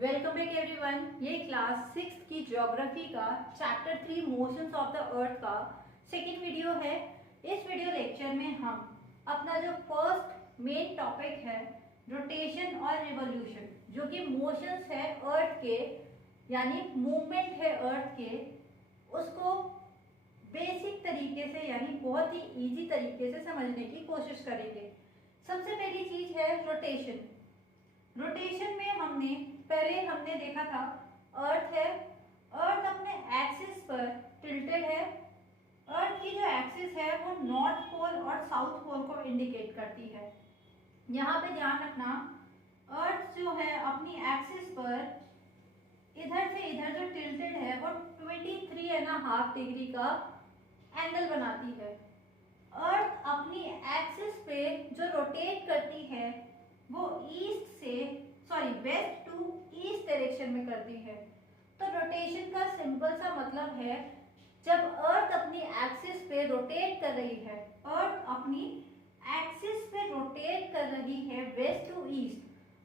Welcome back everyone. ये class 6 की geography का chapter 3 motions of the earth का सेकंड वीडियो है। इस वीडियो लेक्चर में हम अपना जो फर्स्ट मेन टॉपिक है रोटेशन और रिवॉल्यूशन, जो कि मोशंस है अर्थ के यानी मूवमेंट है अर्थ के, उसको बेसिक तरीके से यानी बहुत ही इजी तरीके से समझने की कोशिश करेंगे। सबसे पहली चीज है रोटेशन। रोटेशन में हमने देखा था अर्थ है, अर्थ अपने एक्सिस पर टिल्टेड है। अर्थ की जो एक्सिस है वो नॉर्थ पोल और साउथ पोल को इंडिकेट करती है। यहाँ पे ध्यान रखना, अर्थ जो है अपनी एक्सिस पर इधर से इधर जो टिल्टेड है वो 23.5 डिग्री का एंगल बनाती है। अर्थ अपनी एक्सिस पे जो रोटेट करती है वो वेस्ट टू ईस्ट डायरेक्शन में करती है। तो रोटेशन का सिंपल सा मतलब है, जब अर्थ अपनी एक्सिस पे रोटेट कर रही है, अर्थ अपनी एक्सिस पे रोटेट कर रही है वेस्ट टू ईस्ट,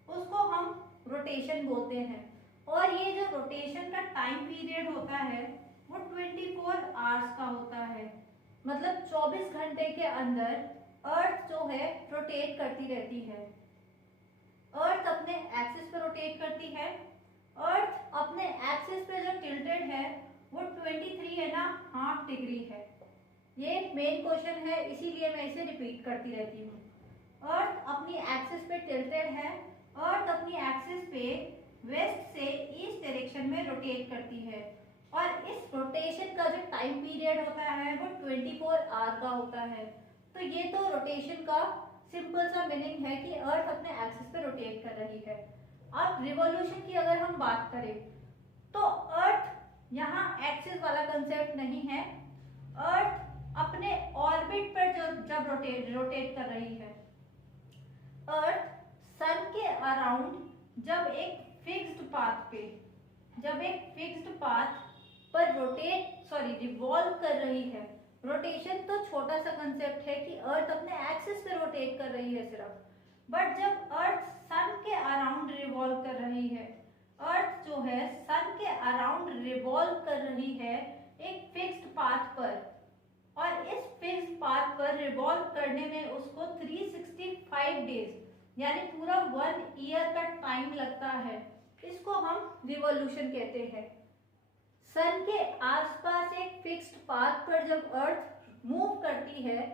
उसको हम रोटेशन बोलते हैं। और ये जो रोटेशन का टाइम पीरियड होता है वो 24 आवर्स का होता है। मतलब 24 घंटे के अंदर अर्थ जो है रोटेट करती रहती है। अर्थ अपने एक्सिस पर रोटेट करती है। अर्थ अपने एक्सिस पे जो टिल्टेड है वो 23.5 डिग्री है। ये मेन क्वेश्चन है, इसीलिए मैं इसे रिपीट करती रहती हूँ। अर्थ अपनी एक्सिस पे टिल्टेड है। अर्थ अपनी एक्सिस पे वेस्ट से ईस्ट डायरेक्शन में रोटेट करती है। और इस रोटेशन का जो टाइम पीरियड होता है वो 24 आवर का होता है। तो ये तो रोटेशन का सिंपल सा मीनिंग है कि अर्थ अपने एक्सिस पे रोटेट कर रही है। अब रिवॉल्यूशन की अगर हम बात करें तो अर्थ यहाँ एक्सिस वाला कंसेप्ट नहीं है। अर्थ अपने ऑर्बिट पर जब रोटेट कर रही है, अर्थ सन के अराउंड जब एक फिक्स्ड पाथ पर रिवॉल्व कर रही है। रोटेशन तो छोटा सा कंसेप्ट है कि अर्थ अपने एक्सिस पे रोटेट कर रही है सिर्फ, बट जब अर्थ सन के अराउंड रिवॉल्व कर रही है, अर्थ जो है सन के अराउंड रिवॉल्व कर रही है एक फिक्स्ड पाथ पर, और इस फिक्स्ड पाथ पर रिवॉल्व करने में उसको 365 डेज यानी पूरा 1 ईयर का टाइम लगता है। इसको हम रिवॉल्यूशन कहते हैं। सन के आसपास एक फिक्स्ड पाथ पर जब अर्थ मूव करती है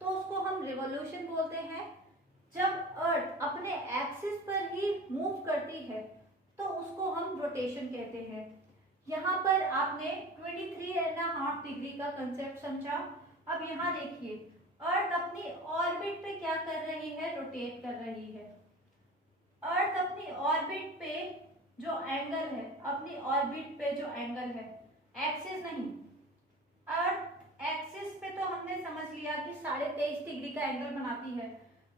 तो उसको हम रिवॉल्यूशन बोलते हैं। जब अर्थ अपने एक्सिस पर ही मूव करती है तो उसको हम रोटेशन कहते हैं। यहाँ पर आपने 23.5 डिग्री का कंसेप्ट समझा। अब यहाँ देखिए, अर्थ अपनी ऑर्बिट पे क्या कर रही है, रोटेट कर रही है। अर्थ अपनी ऑर्बिट पे जो एंगल है, अपनी ऑर्बिट पे जो एंगल है, एक्सिस नहीं, अर्थ एक्सिस पे तो हमने समझ लिया कि 23.5 डिग्री का एंगल बनाती है।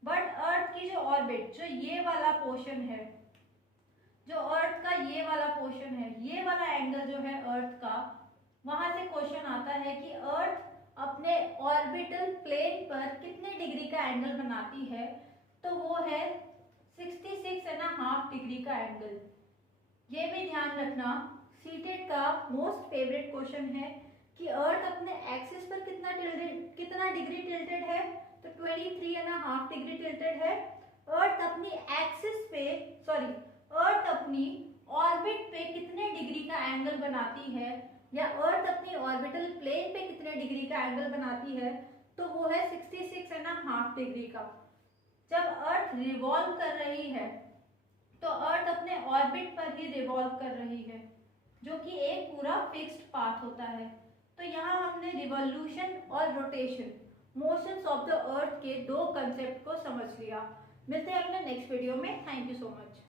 बट अर्थ की जो ऑर्बिट, जो ये वाला पोर्शन है, जो अर्थ का ये वाला पोर्शन है, ये वाला एंगल जो है अर्थ का, वहां से क्वेश्चन आता है कि अर्थ अपने ऑर्बिटल प्लेन पर कितने डिग्री का एंगल बनाती है। तो वो है 66.5 डिग्री का एंगल। ये भी ध्यान रखना, सीटेट का मोस्ट फेवरेट क्वेश्चन है कि अर्थ अपने एक्सिस पर कितना डिग्री टिल्टेड है, तो 23.5 डिग्री टिल्टेड है। अर्थ अपनी एक्सिस पे अर्थ अपनी ऑर्बिट पे कितने डिग्री का एंगल बनाती है, या अर्थ अपनी ऑर्बिटल प्लेन पे कितने डिग्री का एंगल बनाती है, तो वो है 66.5 डिग्री का। जब अर्थ रिवॉल्व कर रही है तो अर्थ अपने ऑर्बिट पर ही रिवॉल्व कर रही है, जो कि एक पूरा फिक्स्ड पाथ होता है। तो यहाँ हमने रिवॉल्यूशन और rotation, motions of the earth के दो कंसेप्ट को समझ लिया। मिलते हैं अपने नेक्स्ट वीडियो में। Thank you so much.